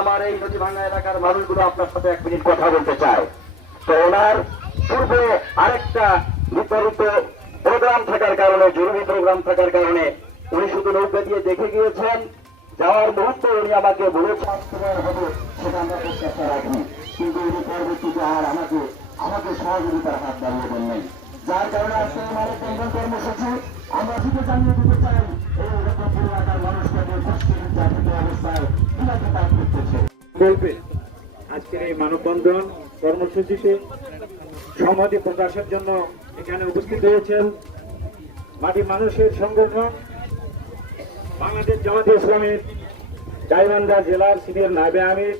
আমার এই নদী ভাঙ্গা এলাকার মানুষগুলো আপনার সাথে এক মিনিট কথা বলতে চায়। তো ওনার পূর্বে আরেকটা নির্ধারিত প্রোগ্রাম থাকার কারণে, জরুরি প্রোগ্রাম থাকার কারণে উনি শুধু নৌকা দিয়ে দেখে গিয়েছেন। যাওয়ার মুহূর্তে উনি আমাকে বলেছেন হবে সেটা আমরা প্রত্যাশা রাখি, কিন্তু উনি পরবর্তীতে আর আমাকে সহযোগিতার হাত বাড়িয়ে দেন নাই। যার কারণে আজকে মানববন্ধন কর্মসূচি আমরা শুধু জানিয়ে দিতে চাই এই রতনপুর এলাকার মানুষকে জাতিত অবস্থায় কিভাবে কাজ করতেছে বলবে। আজকের এই মানববন্ধন কর্মসূচিতে সংহতি প্রকাশের জন্য এখানে উপস্থিত হয়েছেন মাটি মানুষের সংগঠন বাংলাদেশ জামাতে ইসলামের গাইবান্ধা জেলার সিনিয়র নায়েবে আমির,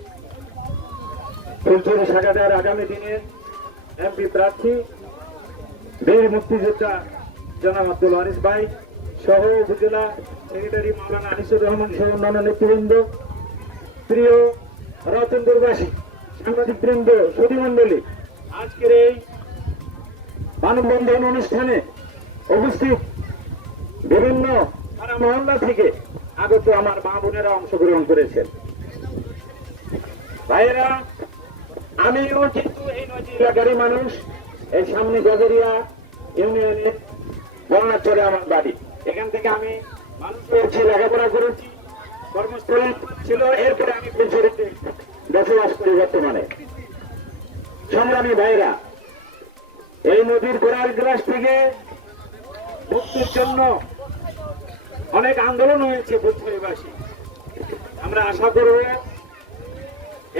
ফুলছড়ি শাখাদার আগামী দিনের এমপি প্রার্থী, বীর মুক্তিযোদ্ধা জনাব আব্দুল ওয়ারিস ভাই সহ উপজেলা সেক্রেটারি মাওলানা আনিসুর রহমান সহ অন্যান্য নেতৃবৃন্দ, প্রিয় রতনপুরবাসী, সাংবাদিক বৃন্দ, সুধীমণ্ডলী, আজকের এই মানববন্ধন অনুষ্ঠানে উপস্থিত বিভিন্ন পাড়া মহল্লা থেকে আগত আমার মা বোনেরা অংশগ্রহণ করেছেন। ভাইয়েরা, আমিও কিন্তু এই নদী এলাকারই মানুষ। এই সামনে গজরিয়া ইউনিয়নের বর্ণাচলে আমার বাড়ি। এখান থেকে আমি মানুষ হয়েছি, লেখাপড়া করেছি, কর্মস্থল ছিল। এরপরে আমি ফুলছড়িতে বসবাস করি বর্তমানে। সংগ্রামী ভাইরা, এই নদীর গোড়ার গ্রাস থেকে মুক্তির জন্য অনেক আন্দোলন হয়েছে ফুলছড়িবাসী। আমরা আশা করব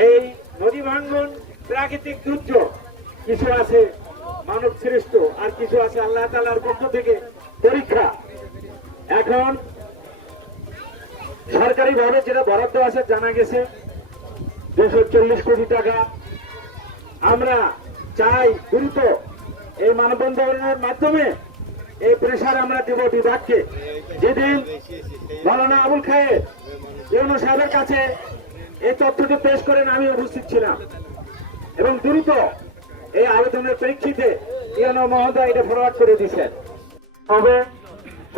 এই নদী ভাঙ্গন প্রাকৃতিক দুর্যোগ, কিছু আছে মানব সৃষ্ট আর কিছু আছে আল্লাহ তাআলার পক্ষ থেকে পরীক্ষা। এখন সরকারি ভাবে যেটা বরাদ্দ আছে জানা গেছে 240 কোটি টাকা। আমরা চাই দ্রুত এই মানববন্ধনের মাধ্যমে এই প্রেসার আমরা দেব বিভাগকে। যেদিন মাওলানা আবুল খায়ের ইউনূস সাহেবের কাছে এই তথ্যটি পেশ করেন আমি উপস্থিত ছিলাম, এবং দ্রুত এই আবেদনের প্রেক্ষিতে ইউনূস মহোদয় এটা ফরওয়ার্ড করে দিচ্ছেন। তবে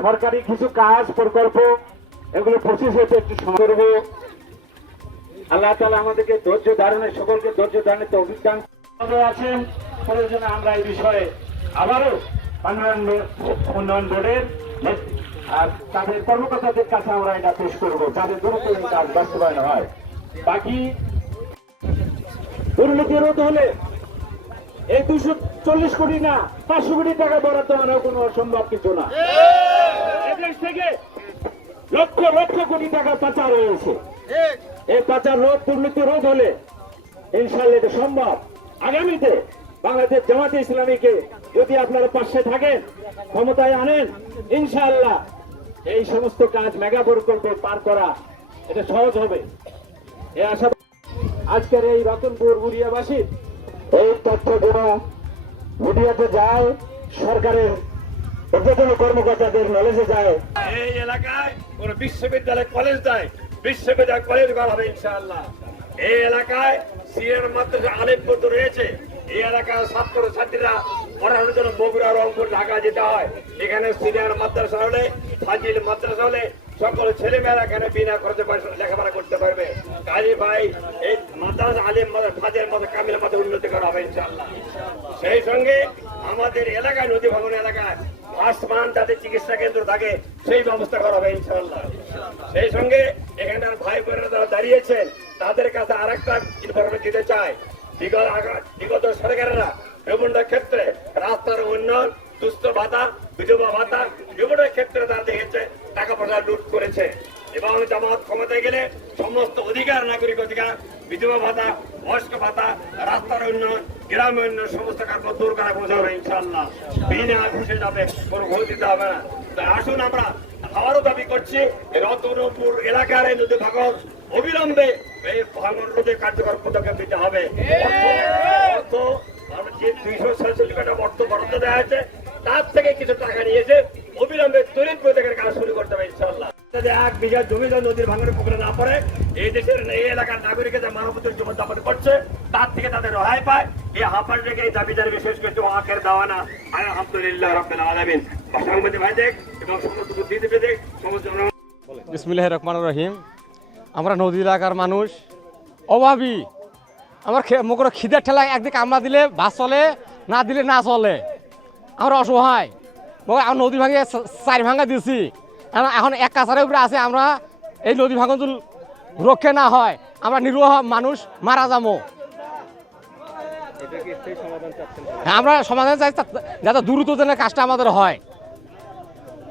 সরকারি কিছু কাজ প্রকল্প এগুলো প্রসেস হতে একটু সময় করবো। আল্লাহ তাআলা আমাদেরকে ধৈর্য ধারণের, সকলকে ধৈর্য ধারণের তৌফিক দান আছেন। প্রয়োজনে আমরা এই বিষয়ে আবারও উন্নয়ন বোর্ডের আর তাদের কর্মকর্তাদের কাছে আমরা এটা পেশ করবো, তাদের দ্রুত এই কাজ বাস্তবায়ন হয়। বাকি দুর্নীতি রোধ হলে এই 240 কোটি না 500 কোটি টাকা বরাদ্দ আনাও কোনো অসম্ভব কিছু না। এদেশ থেকে লক্ষ লক্ষ কোটি টাকা পাচার হয়েছে। এই পাচার রোধ, দুর্নীতি রোধ হলে ইনশাআল্লাহ এটা সম্ভব। আগামীতে বাংলাদেশ জামাতে ইসলামীকে যদি আপনারা পাশে থাকেন, ক্ষমতায় আনেন, ইনশাআল্লাহ এই সমস্ত কাজ মেগা প্রকল্প পার করা এটা সহজ হবে। এই আশা আজকের এই রতনপুর বুড়িয়াবাসী এই তথ্যগুলো মিডিয়াতে যায়, সরকারের ঊর্ধ্বতন কর্মকর্তাদের নলেজে যায়। এই এলাকায় কোন বিশ্ববিদ্যালয় কলেজ নাই, বিশ্ববিদ্যালয় কলেজ করা হবে ইনশাআল্লাহ। এই এলাকায় সিনিয়র মাদ্রাসা আলেম পর্যন্ত রয়েছে। এই এলাকার ছাত্র ছাত্রীরা পড়াশোনার জন্য বগুড়া, রংপুর, ঢাকা যেতে হয়। এখানে সিনিয়র মাদ্রাসা হলে, ফাজিল মাদ্রাসা হলে সকল ছেলেমেয়েরা এখানে বিনা খরচে লেখাপড়া করতে পারবে। কাজী ভাই এই মাদ্রাসা আলেম ফাজিল মাদ্রাসা কামিল মাদ্রাসা উন্নতি করা হবে ইনশাআল্লাহ। সেই সঙ্গে আমাদের এলাকায় নদী ভাঙন এলাকায় আসমান যাতে চিকিৎসা কেন্দ্র থাকে সেই ব্যবস্থা করা হবে ইনশাআল্লাহ। সেই সঙ্গে এখানকার ভাই বোনেরা যারা দাঁড়িয়েছেন তাদের কাছে আর একটা ইনফরমেশন দিতে চাই। বিগত সরকারেরা বিভিন্ন ক্ষেত্রে রাস্তার উন্নয়ন, দুস্থ ভাতা, বিধবা ভাতা বিভিন্ন ক্ষেত্রে তারা দেখেছে টাকা পয়সা লুট করেছে, এবং জামাত ক্ষমতায় গেলে সমস্ত অধিকার, নাগরিক অধিকার, বিধবা ভাতা, বয়স্ক ভাতা, রাস্তার উন্নয়ন, গ্রামের উন্নয়ন সমস্ত কাজ দূর করা বোঝাবে ইনশাআল্লাহ। বিনা ঘুষে যাবে, কোনো ঘুষ দিতে হবে না। তাই আসুন আমরা আবারও দাবি করছি রতনপুর এলাকার এই নদী ভাঙন অবিলম্বে এই ভাঙন রোধে কার্যকর পদক্ষেপ নিতে হবে। যে 246 কোটি অর্থ বরাদ্দ দেওয়া হয়েছে তার থেকে কিছু টাকা নিয়েছে, অবিলম্বে তরিত প্রত্যেকের কাজ শুরু করতে হবে ইনশাআল্লাহ। 1 বিঘা জমি নদীর ভাঙনের পুকুরে না পড়ে এই দেশের এই এলাকার নাগরিকরা মানবতার জীবন যাপন করছে তার থেকে তাদের রেহাই পায়। এই হাফার রেখে এই দাবি জানিয়ে শেষ করছে আখের দাওয়ানা আলহামদুলিল্লাহ রাব্বিল আলামিন। সাংবাদিক ভাইদের এবং সমস্ত বুদ্ধিতে পেতে সমস্ত জনগণ বিসমিল্লাহির রহমানির রহিম। আমরা নদী এলাকার মানুষ অভাবী। আমার মুখের খিদের ঠেলায় একদিকে আমরা দিলে বাস চলে, না দিলে না চলে। আমরা অসহায়। নদী ভাঙে 4 ভাঙা দিয়েছি, এখন এক কাছারের উপরে আছে। আমরা এই নদী ভাঙন যদি রক্ষে না হয় আমরা নিরীহ মানুষ মারা যাবো। আমরা সমাধান চাই যাতে দ্রুত যেন কাজটা আমাদের হয়।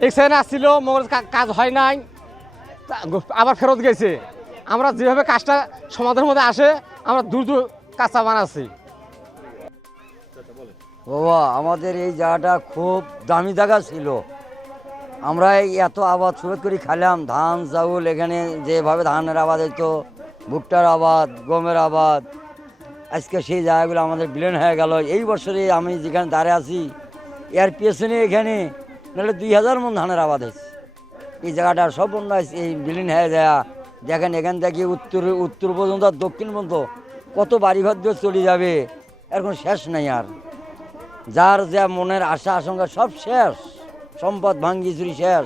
এক্সিডেন্ট আসছিল, মগজ কাজ হয় নাই, আবার ফেরত গেছে। আমরা যেভাবে কাজটা সমাধানের মধ্যে আসে আমরা দ্রুত কাজটা বানাচ্ছি। বাবা, আমাদের এই জায়গাটা খুব দামি জায়গা ছিল। আমরা এই এত আবাদ শুরু করে খাইলাম, ধান চাউল, এখানে যেভাবে ধানের আবাদ হইতো, ভুট্টার আবাদ, গমের আবাদ, আজকে সেই জায়গাগুলো আমাদের বিলীন হয়ে গেল। এই বছরে আমি যেখানে দাঁড়িয়ে আছি এর পেছনে এখানে নাহলে 2000 মন ধানের আবাদ হয়েছে। এই জায়গাটা সব বন্ধ এই বিলীন হয়ে যায়। দেখেন এখান থেকে উত্তর পর্যন্ত আর দক্ষিণ পর্যন্ত কত বাড়িঘর দিয়ে চলে যাবে, এর কোনো শেষ নেই। আর যার যা মনের আশা আশঙ্কা সব শেষ, সম্পদ ভাঙ্গি চুরি শেষ।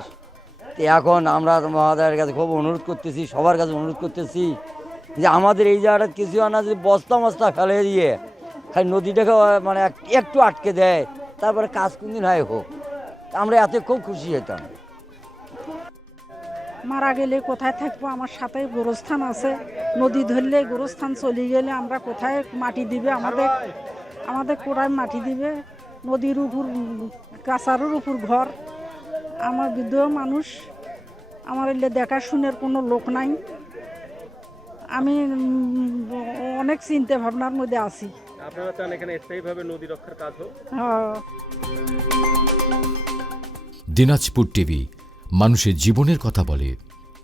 তো এখন আমরা মহাদয়ের কাছে খুব অনুরোধ করতেছি, সবার কাছে অনুরোধ করতেছি যে আমাদের এই জায়গাটা কিছু না, যদি বস্তা মস্তা ফেলে দিয়ে খালি নদীটাকে মানে একটু আটকে দেয়, তারপরে কাজ কোনদিন হয় হোক, আমরা এতে খুব খুশি হতাম। মারা গেলে কোথায় থাকবো? আমার সাথে গোরস্থান আছে, নদী ধরলে গোরস্থান চলে গেলে আমরা কোথায় মাটি দিবে? আমাদের কোড়ায় মাটি দিবে? নদীর উপর, কাছারের উপর ঘর। আমার বিধবা মানুষ, আমার এলে দেখাশুনের কোনো লোক নাই। আমি অনেক চিন্তা ভাবনার মধ্যে আছি। আপনারা চান এখানে স্থায়ীভাবে নদী রক্ষার কাজ হোক? হ্যাঁ। দিনাজপুর টিভি মানুষের জীবনের কথা বলে।